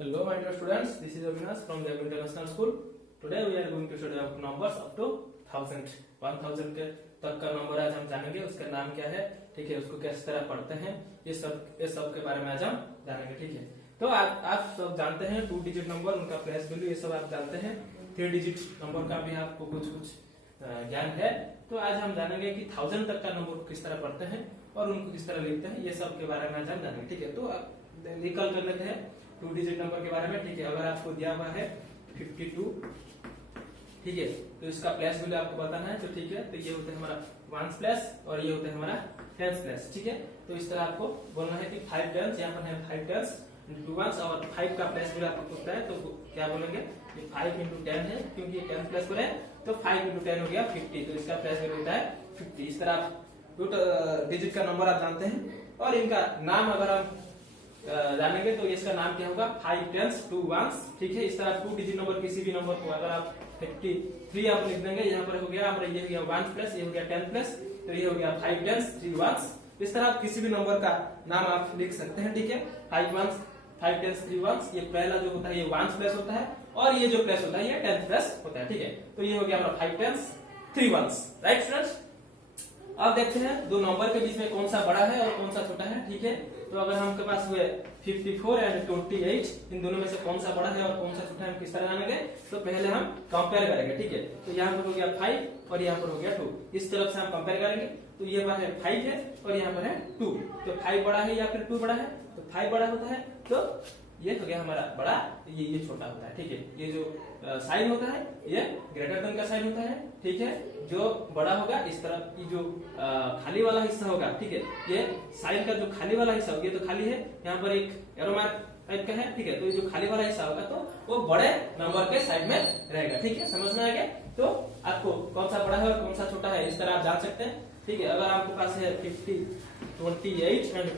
Hello, my dear students. This is Avinash from the International School. Today we are going to study of numbers up to 1000. 1000 के तक का number आज हम जानेंगे, उसका नाम क्या है, ठीक है, उसको किस तरह पढ़ते हैं, ये सब के बारे में आज हम जानेंगे, ठीक है। तो आप सब जानते हैं 2 डिजिट नंबर, उनका प्लेस वैल्यू, ये सब आप जानते हैं। 3 डिजिट नंबर का भी आपको कुछ ज्ञान है। तो आज हम जानेंगे कि 1000 तक का नंबर को किस तरह पढ़ते हैं और उनको किस तरह लिखते हैं, ये सब के बारे में आज हम जानेंगे, ठीक है। तो निकल कर लेते हैं 2 डिजिट नंबर के बारे में, ठीक है। अगर आपको दिया हुआ है 52, ठीक है, तो इसका प्लेस वैल्यू आपको बताना है, तो ठीक है। तो ये होता है हमारा 1s प्लेस और ये होता है हमारा 10s प्लेस, ठीक है। तो इस तरह आपको बोलना है कि 5 10s, यहाँ पर है 5 10s 2 1s और 5 का प्लेस वैल्यू आपको पूछता है, तो क्या बोलेंगे कि 5 into 10 है, क्योंकि ये 10 प्लेस पर है, तो 5 into 10 हो गया 50, तो इसका प्लेस वैल्यू होता है 50। इस तरह आप 2 डिजिट का नंबर आप जानते हैं। और इनका नाम अगर हम जानेंगे तो इसका नाम क्या होगा, 5 10s 2 1s, ठीक है। इस तरह 2 डिजिट नंबर किसी भी नंबर को अगर आप 53 आप लिख देंगे, यहाँ पर हो गया हमारा, ये हो गया 1 प्लस, ये हो गया 10 प्लस, तो ये हो गया 5 10s 3 1s। इस तरह आप किसी भी नंबर का नाम आप लिख सकते हैं, ठीक है। 5 1s 5 10s 3 1s, ये पहला जो होता है ये 1s प्लस होता है और ये जो प्लस होता है ये 10 प्लस होता है, ठीक है। तो ये हो गया हमारा 5 10s 3 1s, राइट स्टूडेंट्स। अब देखते हैं दो नंबर के बीच में कौन सा बड़ा है और कौन सा छोटा है, ठीक है। तो अगर हमके पास हुए 54 एंड 28, इन दोनों में से कौन सा बड़ा है और कौन सा छोटा है, हम किस तरह जानेंगे, तो पहले हम कंपेयर करेंगे, ठीक है। तो यहाँ पर हो गया 5 और यहाँ पर हो गया 2, इस तरफ से हम कंपेयर करेंगे। तो ये बार है 5 है और यहाँ पर है 2, तो 5 बड़ा है या फिर 2 बड़ा है, तो 5 बड़ा होता है, तो ये हो गया हमारा बड़ा, ये छोटा होता है, ठीक है। ये जो साइन होता है ये ग्रेटर देन का साइन होता है, ठीक है। जो बड़ा होगा इस तरफ की जो खाली वाला हिस्सा होगा, ठीक है, ये साइन का जो खाली वाला हिस्सा होगा, ये तो खाली है, यहाँ पर एक एरो मार्क टाइप का है, ठीक है। तो ये जो खाली वाला हिस्सा होगा तो वो बड़े नंबर के साइड में रहेगा, ठीक है। समझ में आ गया। तो आपको कौन सा बड़ा है और कौन सा छोटा है इस तरह आप जान सकते हैं, ठीक है। अगर आपके पास है 50 28 एंड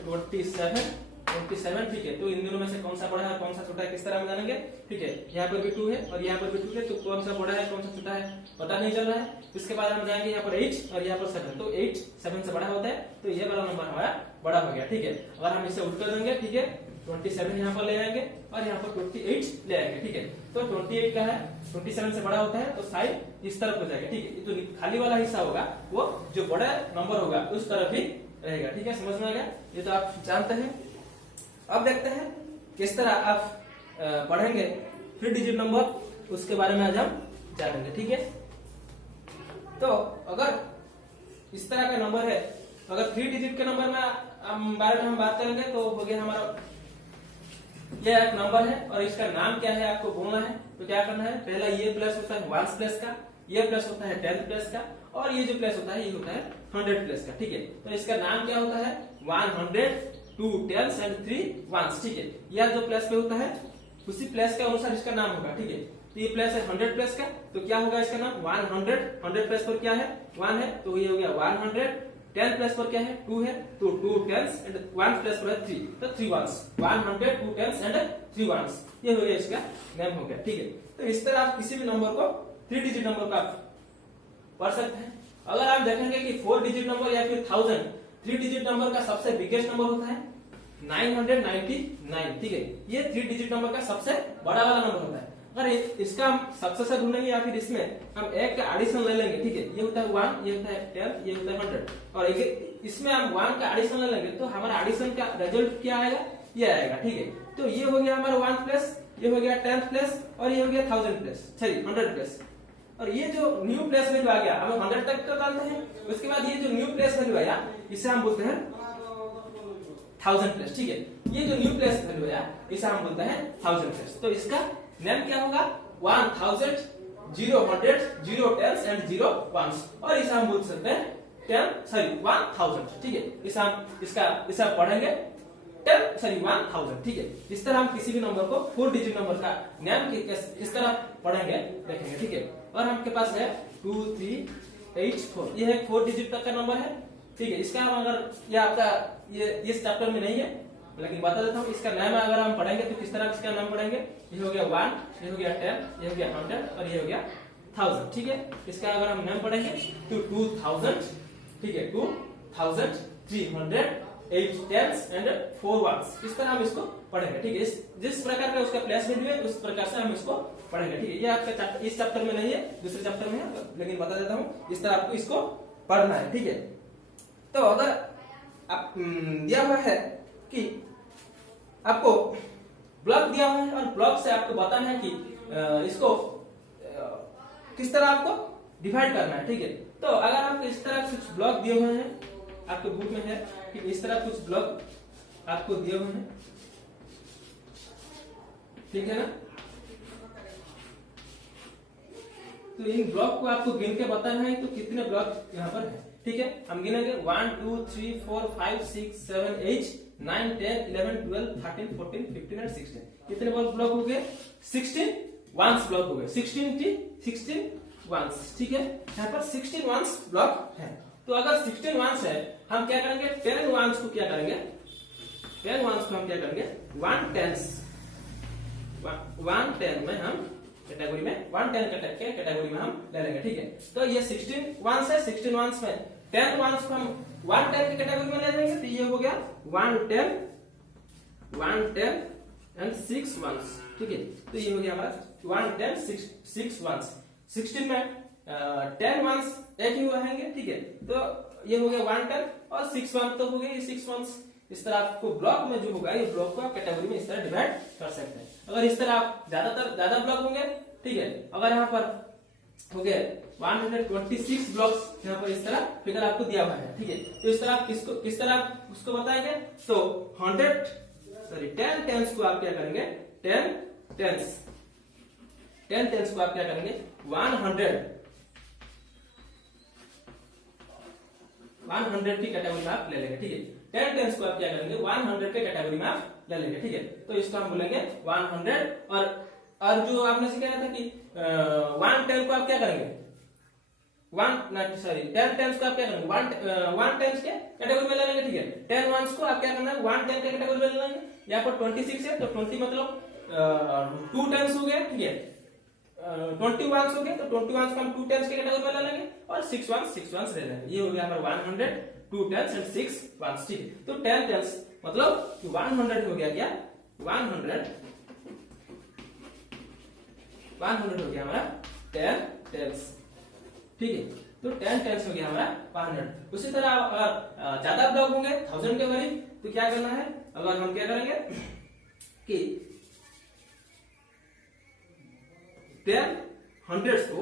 27, ठीक है, तो इन दोनों में से कौन सा बड़ा है और कौन सा छोटा है किस तरह हम जानेंगे, ठीक है। यहाँ पर भी 2 है और यहाँ पर भी 2 है, तो कौन सा बड़ा है कौन सा छोटा है पता नहीं चल रहा है। इसके बाद हम जाएंगे यहाँ पर 8 और यहाँ पर 7, तो 8 7 से बड़ा होता है, तो ये वाला नंबर हमारा बड़ा हो गया, ठीक है। अगर हम इसे उल्टा देंगे, ठीक है, 27 यहाँ पर ले आएंगे और यहाँ पर 28 ले आएंगे, ठीक है। तो 28 का है 27 से बड़ा होता है, तो साइड इस तरफ हो जाएगा, ठीक है। तो खाली वाला हिस्सा होगा वो जो बड़ा नंबर होगा उस तरफ ही रहेगा, ठीक है। समझ में आ गया, ये तो आप जानते हैं। अब देखते हैं किस तरह आप पढ़ेंगे 3 डिजिट नंबर, उसके बारे में आज हम जानेंगे, ठीक है। तो अगर इस तरह का नंबर है, अगर 3 डिजिट के नंबर में बारे में हम बात करेंगे, तो हो गया हमारा ये एक नंबर है और इसका नाम क्या है आपको बोलना है। तो क्या करना है, पहला ये प्लस होता है 1s प्लस का, ये प्लस होता है 10 प्लस का और ये जो प्लस होता है ये होता है 100 प्लस का, ठीक है। तो इसका नाम क्या होता है, 100 2 10s एंड 3 1s, ठीक है। यह जो प्लस पे होता है उसी प्लस के अनुसार इसका नाम होगा, ठीक है। तो ये प्लस है 100 प्लस का, तो क्या होगा इसका नाम 100 प्लस पर क्या है 1 है, तो ये हो गया 100। 10 प्लस पर क्या है 2 है, तो 2 10s एंड 1 प्लस पर है 3, तो 3 1s, 100 2 10s एंड 3 1s, ये हो गया इसका नाम हो गया, ठीक है। तो इस तरह आप किसी भी नंबर को 3 डिजिट नंबर का पढ़ सकते हैं। अगर आप देखेंगे कि 4 डिजिट नंबर या फिर 1000, 3 डिजिट नंबर का सबसे बिगेस्ट नंबर होता है 999, ठीक है। ये 3 डिजिट नंबर का सबसे बड़ा वाला नंबर होता है। अगर इसका हम सक्सेसर ढूंढेंगे या फिर इसमें हम एक का एडिशन ले लेंगे, ठीक है, ये होता है 1, ये होता है 10, ये होता है 100 और इसमें हम 1 का एडिशन ले लेंगे, तो हमारा एडिशन का रिजल्ट क्या आएगा, ये आएगा, ठीक है। तो ये हो गया हमारा 1 प्लस, ये हो गया 10 प्लस और ये हो गया 1000 प्लस, सॉरी 100 प्लस। और ये जो न्यू प्लेस वैल्यू आ गया, हम 100 तक तो जानते हैं, उसके बाद ये जो न्यू प्लेस वैल्यू आया इसे हम बोलते हैं 1000 प्लस, ठीक है। ये जो न्यू प्लेस वैल्यू आया इसे हम बोलते हैं 1000 प्लस। तो इसका नेम क्या होगा, 1000 0 100 0 10s एंड 0 1s, और इसे हम बोल सकते हैं 1000, ठीक है। इसे आप पढ़ेंगे 1000, ठीक है। इस तरह हम किसी भी नंबर को 4 डिजिट नंबर का नेम किस तरह पढ़ेंगे देखेंगे, ठीक है। और हमके पास है 2 3 8 4, ये है 4 डिजिट तक का नंबर है, ठीक है। इसका हम अगर ये आपका ये इस चैप्टर में नहीं है, लेकिन बता देता हूँ, इसका नाम अगर हम पढ़ेंगे तो किस तरह इसका नाम पढ़ेंगे, ये हो गया 1, ये हो गया 10, ये हो गया 100 और ये हो गया 1000, ठीक है। इसका अगर हम नाम पढ़ेंगे तो 2000, ठीक है, 2300 8 टेंस एंड 4 वंस। इस तरह हम इसको पढ़ेंगे, ठीक है। जिस प्रकार का उसका प्लेस वैल्यू है उस प्रकार से हम इसको पढ़ेंगे, ठीक है। ये आपका चैप्टर इस चैप्टर में नहीं है, दूसरे चैप्टर में है, लेकिन बता देता हूँ इस तरह आपको इसको पढ़ना है, ठीक है। तो अगर आप दिया हुआ है कि आपको ब्लॉक दिया हुआ है और ब्लॉक से आपको बताना है कि इसको किस तरह आपको डिवाइड करना है, ठीक है। तो अगर आपको इस तरह कुछ ब्लॉक दिए हुए हैं, आपके बुक में है कि इस तरह कुछ ब्लॉक आपको दिए हुए हैं, ठीक है ना। तो इन ब्लॉक को आपको गिन के बताना है तो कितने ब्लॉक यहाँ पर है, ठीक है। हम गिनेंगे 1 2 3 4 5 6 7 8 9 10 11 12 13 14 15 और 16। कितने ब्लॉक हो गए? 16 वंस ब्लॉक हो गए, 16 वंस, ठीक है। यहाँ पर 16 वंस ब्लॉक है। तो अगर 16 वंस है, हम क्या करेंगे? 10 वंस को क्या करेंगे? 10 वंस को हम क्या करेंगे? 1 10 में हम कैटेगरी में 1 10 के कैटेगरी में हम ले लेंगे, ठीक है। तो ये 16 वंस है, 16 वंस में 10 वंस को हम 1 10 की कैटेगरी में ले लेंगे, तो ये हो गया 1 10 एंड 6 वंस, ठीक है। तो ये हो गया हमारा 1 10 6 वंस। 16 में 10 वंस एक ही रहेंगे, ठीक है। तो ये हो गया 1 10 और 6 वंस तो हो गए ये 6 वंस। इस तरह आपको ब्लॉक में जो होगा, ये ब्लॉक को आप कैटेगरी में इस तरह डिवाइड कर सकते हैं। अगर इस तरह आप ज्यादा ब्लॉक होंगे, ठीक है। अगर यहाँ पर हो गए 126 ब्लॉक्स, यहाँ पर इस तरह फिगर आपको दिया हुआ है, ठीक है। तो इस तरह आप किस तरह आप उसको बताएंगे? तो 10 टेंस को आप क्या करेंगे? 10 टेंस को आप क्या करेंगे? 100 की कैटेगरी में आप ले लेंगे, ठीक है। 10 टेंस को आप क्या करेंगे? 100 के कैटेगरी में आप ले लेंगे, ठीक है। तो इसको हम बोलेंगे 100। और जो आपने सिखाया था कि 1 10 को आप क्या करेंगे? 10 टेंस को आप क्या करेंगे? 1 टेंस के कैटेगरी में ले लेंगे, ठीक है। 10 वंस को आप क्या करना है? 1 10 के कैटेगरी में ले लेंगे। यहाँ पर 26 है, तो 20 मतलब 2 टेंस हो गए, ठीक है। 20 वंस हो गए, तो 20 वंस को हम 2 टेंस के कैटेगरी में ले लेंगे और 6 वंस ले लेंगे। ये हो गया हमारा 100 2 टेंस एंड 6 वंस, ठीक है। तो 10 टेंस मतलब 100 हो गया क्या? 100 हो गया हमारा 10 टेंस, ठीक है। तो 10 टेंस हो गया हमारा 100। उसी तरह अगर ज्यादा ब्लॉक होंगे 1000 के करीब, तो क्या करना है? अगर हम क्या करेंगे कि 10 हंड्रेड्स को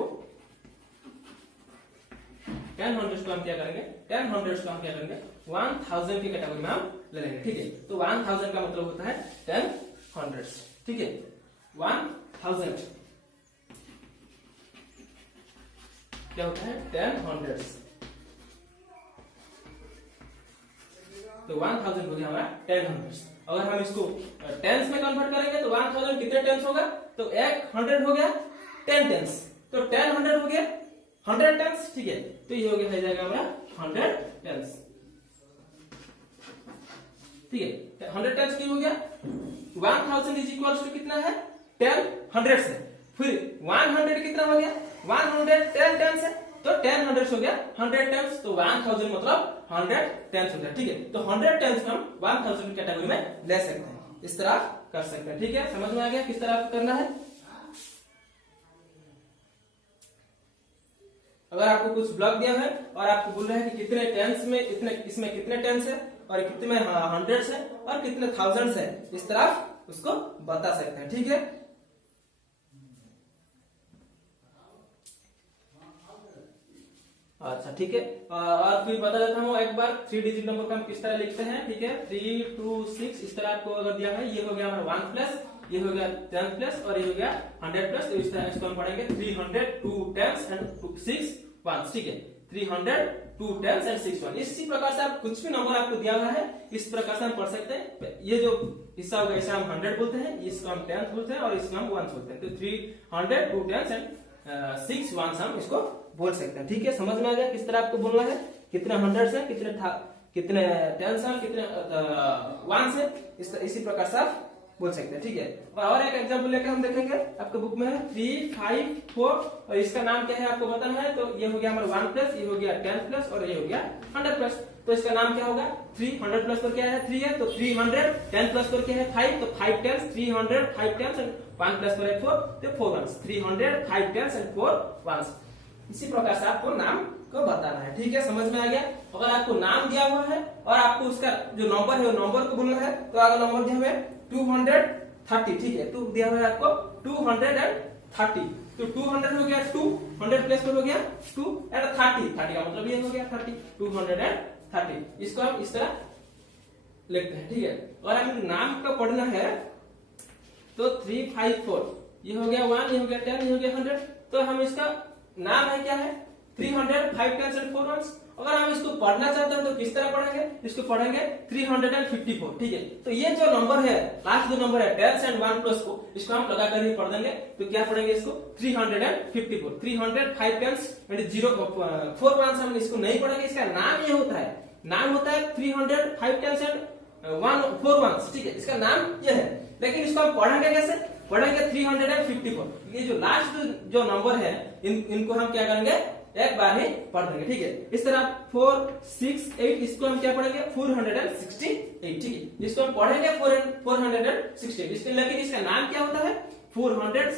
हम क्या करेंगे? 10 हंड्रेड्स को हम क्या करेंगे? 1000 की कैटेगरी में हम ले लेंगे, ठीक है। तो 1000 का मतलब होता है 10 हंड्रेड्स, ठीक है। 1000 क्या होता है? 10 हंड्रेड्स। तो 1000 हो गया हमारा 10 हंड्रेड्स। अगर हम इसको टेंस में कन्वर्ट करेंगे तो 1000 कितने टेंस होगा? तो 100 हो गया 10 टेंस, तो 10 100 हो गया 100 टेंस, ठीक है। तो ये हो गया, हो जाएगा हमारा 100 टेंस, ठीक है। 100 टेंस की हो गया 1000 इज इक्वल टू कितना है? 10 हंड्रेड्स है। फिर 100 कितना हो गया? 110 टेंस है, तो 10 हंड्रेड्स हो गया 100 टेंस, तो 1000 मतलब 100 टेंस हो गया, ठीक है। तो 100 टेंस हम 1000 कैटेगरी में ले सकते हैं, इस तरह कर सकते हैं, ठीक है। समझ में आ गया किस तरह करना है? अगर आपको कुछ ब्लॉक दिया है और आपको बोल रहे हैं कि कितने टेंस में इसमें कितने टेंस है और कितने में हंड्रेड्स है और कितने थाउजेंड्स है, इस तरह उसको बता सकते हैं, ठीक है। अच्छा, ठीक है। और फिर बता देता हूँ एक बार 3 डिजिट नंबर को हम किस तरह लिखते हैं, ठीक है। 3 2 6 इस तरह आपको अगर दिया है, ये हो गया हमारा 1 प्लस, ये हो गया 10 प्लस और ये हो गया 100 प्लस। तो इस तरह इसको हम पढ़ेंगे 300 2 टेंस एंड 6 वंस, ठीक है। 300 2 टेंस एंड 6 वंस। इसी प्रकार से आप कुछ भी नंबर आपको दिया हुआ है इस प्रकार से हम पढ़ सकते हैं। ये जो हिस्सा होगा इसे हम 100 बोलते हैं, इसको हम 10 बोलते हैं और इसको हम 1 बोलते हैं। तो 300 2 टेंस एंड 6 वंस हम इसको बोल सकते हैं, ठीक है। समझ में आ गया किस तरह आपको बोलना है? कितने हंड्रेड्स है, कितने टेंस है, कितने वंस है, इसी प्रकार से आप बोल सकते हैं, ठीक है। और एक एग्जांपल लेकर हम देखेंगे, आपके बुक में है 3 5 4 और इसका नाम क्या है आपको बताना है। तो ये हो गया हमारा 1 प्लस, ये हो गया 10 प्लस और ये हो गया 100 प्लस। तो इसका नाम क्या होगा 300 प्लस 4 क्या है 3 है, तो 300 10 प्लस 4 क्या है 5, तो 5 टेंस 300 5 टेंस एंड 1 प्लस 4 है 4, तो 4 वंस 300 5 टेंस एंड 4 वंस। इसी प्रकार से आपको नाम को बताना है। ठीक है, समझ में आ गया। अगर आपको नाम दिया हुआ है और आपको उसका जो नंबर है वो नंबर को बोलना है, तो अगर नंबर दिया हुआ है 230, ठीक है, तो दिया हुआ है आपको 230, तो 200 हो गया 2, 100 प्लस 4 हो गया 2 एंड 30 का मतलब ये हो गया 30, 230। इसको हम इस तरह लिखते हैं। ठीक है, और हमें नाम का पढ़ना है तो 354 ये हो गया 1, ये हो गया 10, ये हो गया 100, तो हम इसका नाम है क्या है 300 5 10 एंड 4 वंस। अगर हम इसको पढ़ना चाहते हैं तो किस तरह पढ़ेंगे, इसको पढ़ेंगे 354। ठीक है, तो ये जो नंबर है लास्ट जो नंबर है 10 एंड 1 प्लस को, इसको हम लगा कर ही पढ़ देंगे। तो क्या पढ़ेंगे इसको 354, 300 5 10 एंड 0 4 वंस हम इसको नहीं पढ़ेंगे। इसका नाम ये होता है, नाम होता है 300 5 10 एंड 4 वंस। ठीक है, इसका नाम ये है, लेकिन इसको हम पढ़ेंगे कैसे, पढ़ेंगे 354। ये जो लास्ट जो नंबर है इनको हम क्या करेंगे एक बार ही पढ़ देंगे। ठीक है, इस तरह 4 6 8 इसको हम क्या पढ़ेंगे 468। ठीक है, इसको हम पढ़ेंगे 468 इसके, लेकिन इसका नाम क्या होता है 406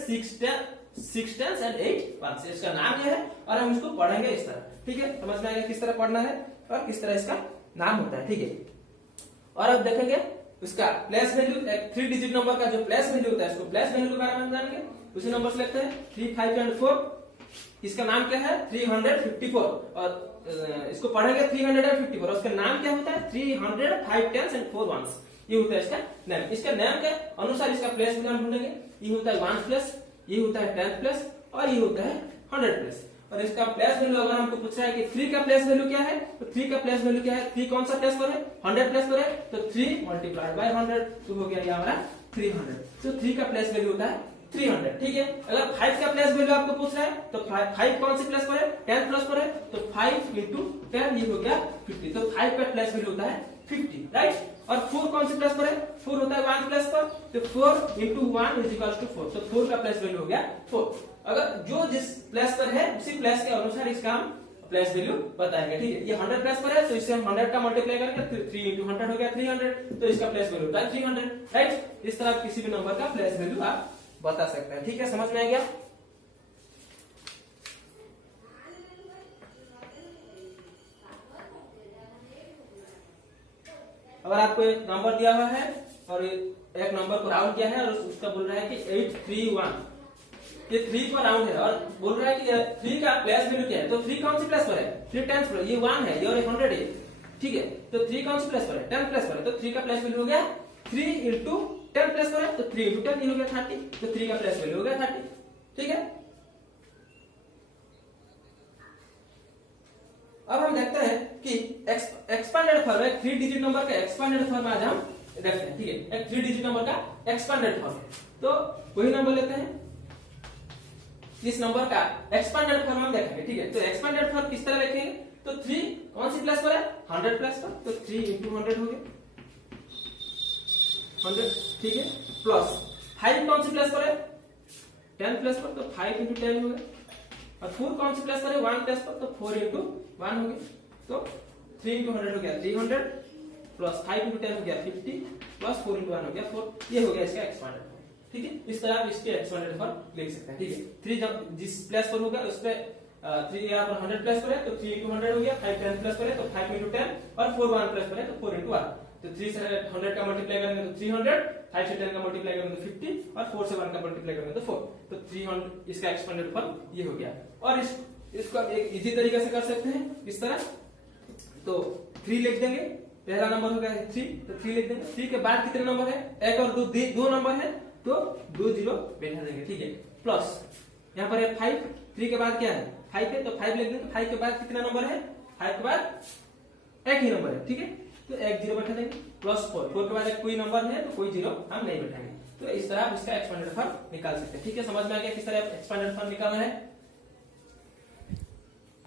10 एंड 8 वंस। इसका नाम ये है और हम इसको पढ़ेंगे इस तरह। ठीक है, समझ में आएगा किस तरह पढ़ना है और किस तरह इसका नाम होता है। ठीक है, और अब देखेंगे इसका प्लेस वैल्यू, 3 डिजिट नंबर का जो प्लेस वैल्यू होता है इसको प्लेस वैल्यू के बारे में जानेंगे। उसी नंबर से लिखते हैं 3 5 एंड 4, इसका नाम क्या है 354 और इसको पढ़ेंगे 354 और उसका नाम क्या होता है 300 5 10 एंड 4 वंस। ये होता है इसका नेम। इसका नेम के अनुसार इसका प्लेस वैल्यू हम ढूंढेंगे। ये होता है 1 प्लस, ये होता है 10 प्लस और ये होता है 100 प्लस। और इसका प्लेस वैल्यू अगर हमको पूछा है कि 3 का प्लेस वैल्यू क्या है, तो 3 का प्लेस वैल्यू क्या है, 3 कौन सा प्लेस पर है 100 प्लेस पर है, तो 3 मल्टीप्लाइड बाय 100 तो हो गया ये हमारा 300। तो 3 का प्लेस वैल्यू होता है 300। ठीक है, अगर 5 का प्लेस वैल्यू आपको पूछ रहा है तो 5 कौन सी प्लेस पर है 10 प्लस पर है, तो 5 into 10 ये हो गया 50, तो 5 का प्लेस वैल्यू होता है 50, राइट। और 4 कौन सी प्लेस पर है 4 होता है 1 प्लस पर, तो 4 into 1 is equals to 4, तो 4 का प्लेस वैल्यू हो गया 4। अगर जो जिस प्लेस पर है उसी प्लेस के अनुसार इसका हम प्लेस वैल्यू बताएंगे। ठीक है, ये 100 प्लेस पर है तो इससे हम 100 का मल्टीप्लाई करेंगे, 3 into 100 हो गया 300, तो इसका प्लेस वैल्यू होता है 300, राइट। इस तरह किसी भी नंबर का प्लेस वैल्यू आप बता सकते हैं। ठीक है, समझ में आ गया। अगर आपको एक नंबर दिया हुआ है और एक नंबर को राउंड किया है और उसका बोल रहा है कि 831, ये 3 को राउंड है और बोल रहा है कि 3 का प्लेस वैल्यू क्या है, तो 3 कौन सी प्लेस पर है 3 टेंस पर, ये 1 है ये और 100 है। ठीक है, तो 3 कौन सी प्लेस पर है 10 प्लेस पर है, तो 3 का प्लेस वैल्यू हो गया 3 into 10 प्लस पर है, तो 3 into 10 ये हो गया 30, तो 3 का प्लेस वैल्यू हो गया 30। ठीक है, अब हम देखते हैं कि एक्सपांडेड फॉर्म है 3 डिजिट नंबर का एक्सपांडेड फॉर्म आज हम देखते हैं। ठीक है, एक 3 डिजिट नंबर का एक्सपांडेड फॉर्म, तो वही नंबर लेते हैं, इस नंबर का एक्सपांडेड फॉर्म हम देखेंगे। ठीक है, तो एक्सपांडेड फॉर्म किस तरह लिखेंगे, तो 3 कौन सी प्लस पर है 100 प्लस पर, तो 3 into 100 हो गया 100। ठीक है, प्लस 5 कौन सी प्लस पर है 10 प्लस पर, तो 5 into 10 हो गया, और 4 कौन सी प्लस पर है 1 प्लस पर, तो 4 into 1 हो गया, तो 3 into 100 हो गया 300, प्लस 5 into 10 हो गया 50, प्लस 4 into 1 हो गया 4। ये हो गया इसका एक्सपांडेड फॉर्म। ठीक है, इस तरह आप इसके एक्सपांडेड फॉर्म लिख सकते हैं। ठीक है, 3 जब जिस प्लस पर होगा उस पे 3 यहाँ पर 100 प्लस पर है तो 3 into 100 हो गया, 5 10 प्लस पर है तो 5 into 10 और 4 1 प्लस पर है तो 4 into 1, तो 3 से 100 का मल्टीप्लाई करेंगे तो 300, 5 से 10 का मल्टीप्लाई करेंगे तो 50 और 4 से 1 का मल्टीप्लाई करेंगे तो 4, तो 300 इसका एक्सपांडेड फॉर्म ये हो गया। और इसको आप एक इजी तरीके से कर सकते हैं इस तरह, तो 3 लिख देंगे, पहला नंबर हो गया 3, तो 3 लिख देंगे। 3 के बाद कितने नंबर है 1 और 2 नंबर है तो 2 0 बैठा देंगे। ठीक है, प्लस यहाँ पर है 5, 3 के बाद क्या है 5 है तो 5 लिख देंगे। 5 के बाद कितना नंबर है 5 के बाद एक ही नंबर है। ठीक है, तो 1 0 बैठा देंगे, प्लस 4 के बाद एक कोई नंबर है तो कोई 0 हम नहीं बैठाएंगे। तो इस तरह आप इसका एक्सपांडेड फॉर्म निकाल सकते हैं। ठीक है, समझ में आ गया किस तरह एक्सपांडेड फॉर्म निकालना है।